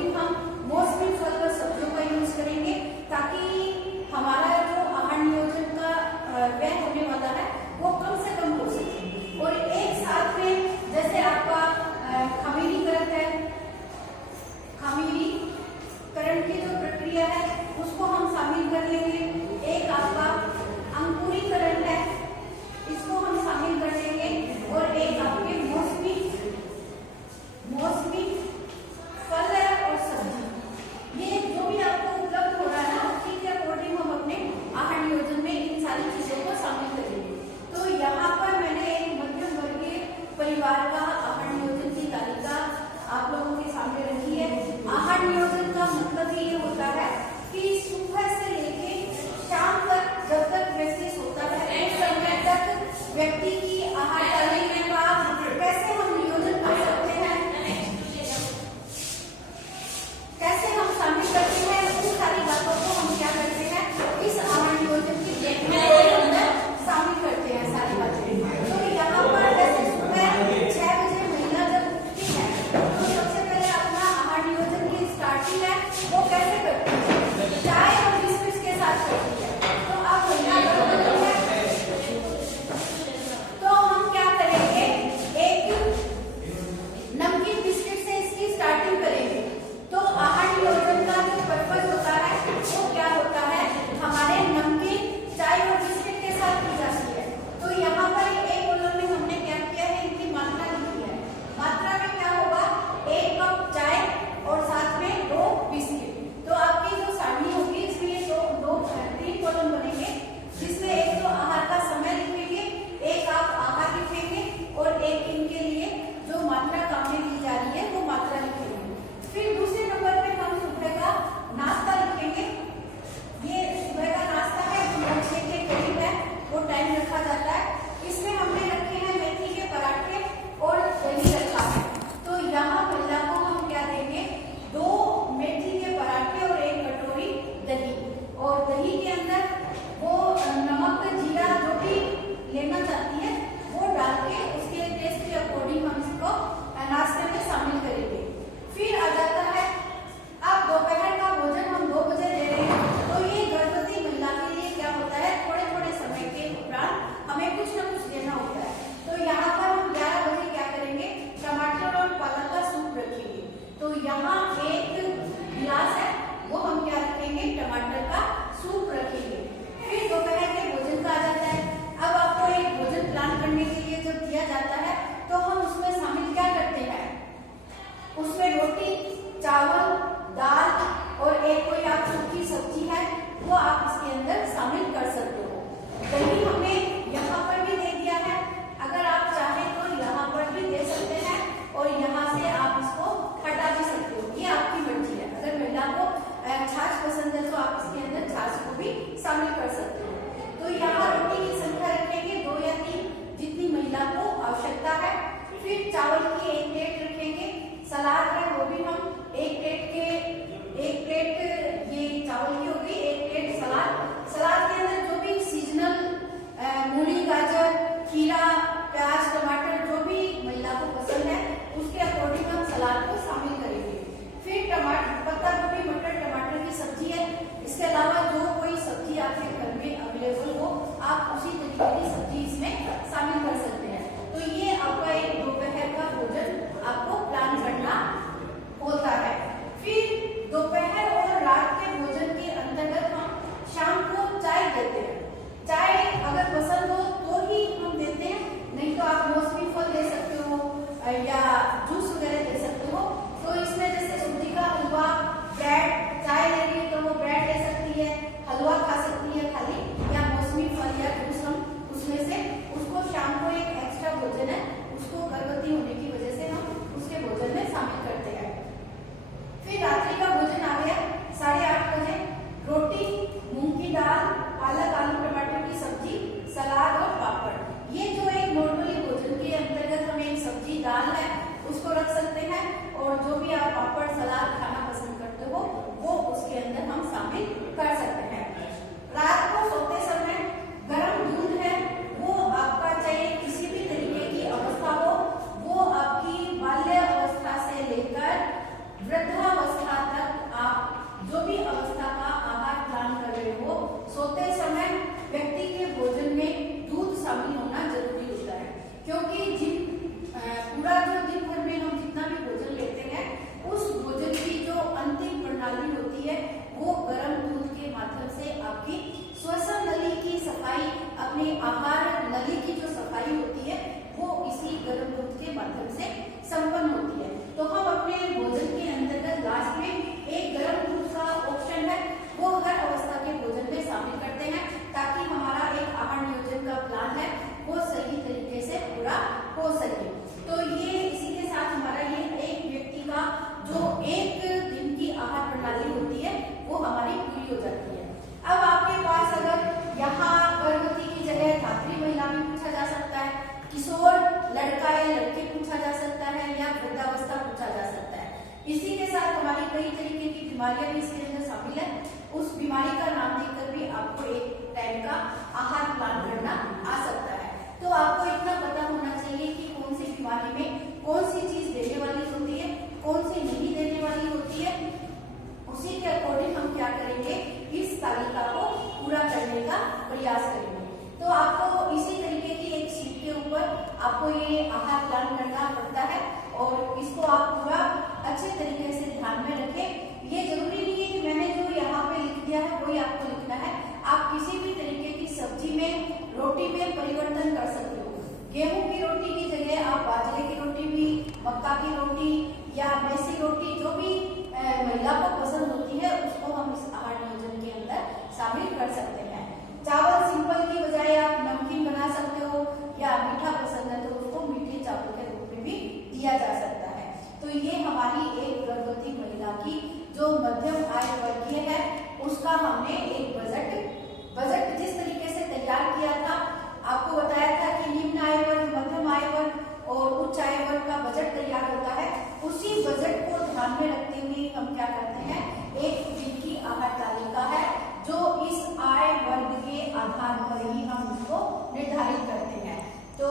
Protein हम मौसमी फल और सब्जियों का यूज करेंगे ताकि हमारा जो आहार नियोजन का व्यय होने वाला है वो कम से कम हो सके। और एक साथ में जैसे आपका खमीरीकरण है, खमीरीकरण की जो प्रक्रिया है उसको हम शामिल कर लेंगे। एक आपका अंकुरीकरण है, इसको हम शामिल कर लेंगे। और एक आपके मौसमी फल है और सब्जी, ये जो भी आपको उपलब्ध हो रहा है ना उसी के अकॉर्डिंग हम अपने आहार नियोजन में इन सारी चीजों को शामिल करेंगे। तो यहाँ पर मैंने एक मध्यम वर्गीय परिवार का आहार नियोजन की तालिका आप लोगों के सामने रखी है। आहार नियोजन का मतलब ये होता है कि सुबह से लेके शाम तक जब तक व्यक्ति सोता है उस समय तक व्यक्ति की आहार तालिका का कैसे हम नियोजन कर सकते हैं, कैसे हम शामिल करते हैं, उन सारी बातों को हम क्या करते हैं इस आहार नियोजन की प्रक्रिया के अंदर शामिल करते हैं सारी बातें। तो यहाँ पर जैसे सुबह 6 बजे महिला जब उठती है तो सबसे पहले अपना आहार नियोजन की स्टार्टिंग है वो कैसे करती है, चाय और बिस्किट के साथ करती है। तो अब महिला तो हम क्या करेंगे, एक नमकीन बिस्किट से इसकी स्टार्टिंग करेंगे। तो आहार नियोजन का जो पर्पज होता है वो क्या होता है, हमारे नमकीन चाय और बिस्किट के साथ की जाती है। तो यहाँ पर एक कॉलम में हमने क्या किया है, इनकी मात्रा लिखी है। मात्रा में क्या होगा, 1 कप चाय और साथ में 2 बिस्किट। तो आपकी जो सारणी होगी इसमें 3 कॉलम बनेंगे, जिसमें एक तो आहार का समय लिखेंगे, एक आप आहार लिखेंगे और एक इनके लिए जो मात्रा काम में दी जा रही है वो मात्रा लिखेंगे। फिर दूसरे नंबर पे हम सुबह का नाश्ता लिखेंगे। ये सुबह का नाश्ता है जो 9 के करीब है वो टाइम रखा जाता है। इसमें हमने रखे हैं मेथी के पराठे और दही रखा है। तो यहाँ महिला को हम क्या देंगे, 2 मेथी के पराठे और 1 कटोरी दही। और दही के अंदर वो नमक जीरा जो भी लेना चाहती है वो डाल के उसके टेस्ट के अकॉर्डिंग हम इसको नाश्ते में शामिल करेंगे। फिर आ जाता है अब दोपहर का भोजन हम 2 बजे दे रहे हैं। तो ये गर्भवती महिला के लिए क्या होता है, थोड़े थोड़े समय के उपरांत हमें कुछ न कुछ देना होता है। तो यहाँ पर हम 11 बजे क्या करेंगे, टमाटर और पालक का सूप रखेंगे। तो यहाँ 1 गिलास है वो हम क्या रखेंगे, टमाटर का सूप रखेंगे। फिर दोपहर के भोजन का आ जाता है। अब आपको एक भोजन प्लान करने के लिए जब दिया जाता है तो हम उसमें शामिल क्या करते हैं, उसमें रोटी, चावल, दाल और एक कोई आप सूखी सब्जी है वो आप इसके अंदर शामिल कर सकते हो। दही हमने यहाँ पर भी दे दिया है, अगर आप चाहें तो यहाँ पर भी दे सकते हैं और यहाँ से आप इसको हटा भी सकते हो, ये आपकी मर्जी है। अगर महिला को छाछ पसंद है तो आप इसके अंदर छाछ को भी शामिल कर सकते हो। तो यहाँ रोटी की संख्या रखेंगे 2 या 3 जितनी महिला को आवश्यकता है। फिर चावल की 1 प्लेट रखेंगे, सलाद है वो भी हम 1 प्लेट ये चावल की हो गई, 1 प्लेट सलाद। सलाद के अंदर जो भी सीजनल तरीके की बीमारियां भी इसके अंदर शामिल है, उस बीमारी का नाम देकर भी आपको एक टाइम का आहार प्लान करना आ सकता है। तो आपको इतना पता होना चाहिए कि कौन सी बीमारी में कौन सी चीज देने वाली होती है, कौन सी नहीं देने वाली होती है। उसी के अकॉर्डिंग हम क्या करेंगे, इस तालिका को पूरा करने का प्रयास करेंगे। तो आपको इसी तरीके की एक शीट के ऊपर आपको ये आहार प्लान करना पड़ता है और इसको आप पूरा अच्छे तरीके से ध्यान में रखें। ये जरूरी नहीं है कि मैंने जो यहाँ पे लिख दिया है वही आपको लिखना है। आप किसी भी तरीके की सब्जी में, रोटी में परिवर्तन कर सकते हो। गेहूं की रोटी की जगह आप बाजरे की रोटी भी, मक्का की रोटी या मैसी रोटी, जो भी महिला को पसंद होती है उसको हम इस आहार नियोजन के अंदर शामिल कर सकते हैं। चावल सिंपल की बजाय आप नमकीन बना सकते हो, या मीठा पसंद है तो उसको मीठे चावल के रूप में भी दिया जा सकता है। तो ये हमारी एक गर्भवती महिला की जो मध्यम आय वर्गीय है उसका हमने एक बजट जिस तरीके से तैयार किया था, आपको बताया था कि निम्न आय वर्ग, मध्यम आय वर्ग और उच्च आय वर्ग का बजट तैयार होता है। उसी बजट को ध्यान में रखते हुए हम क्या करते हैं, एक दिन की आहार तालिका है जो इस आय वर्ग के आधार पर ही हम उसको निर्धारित करते हैं। तो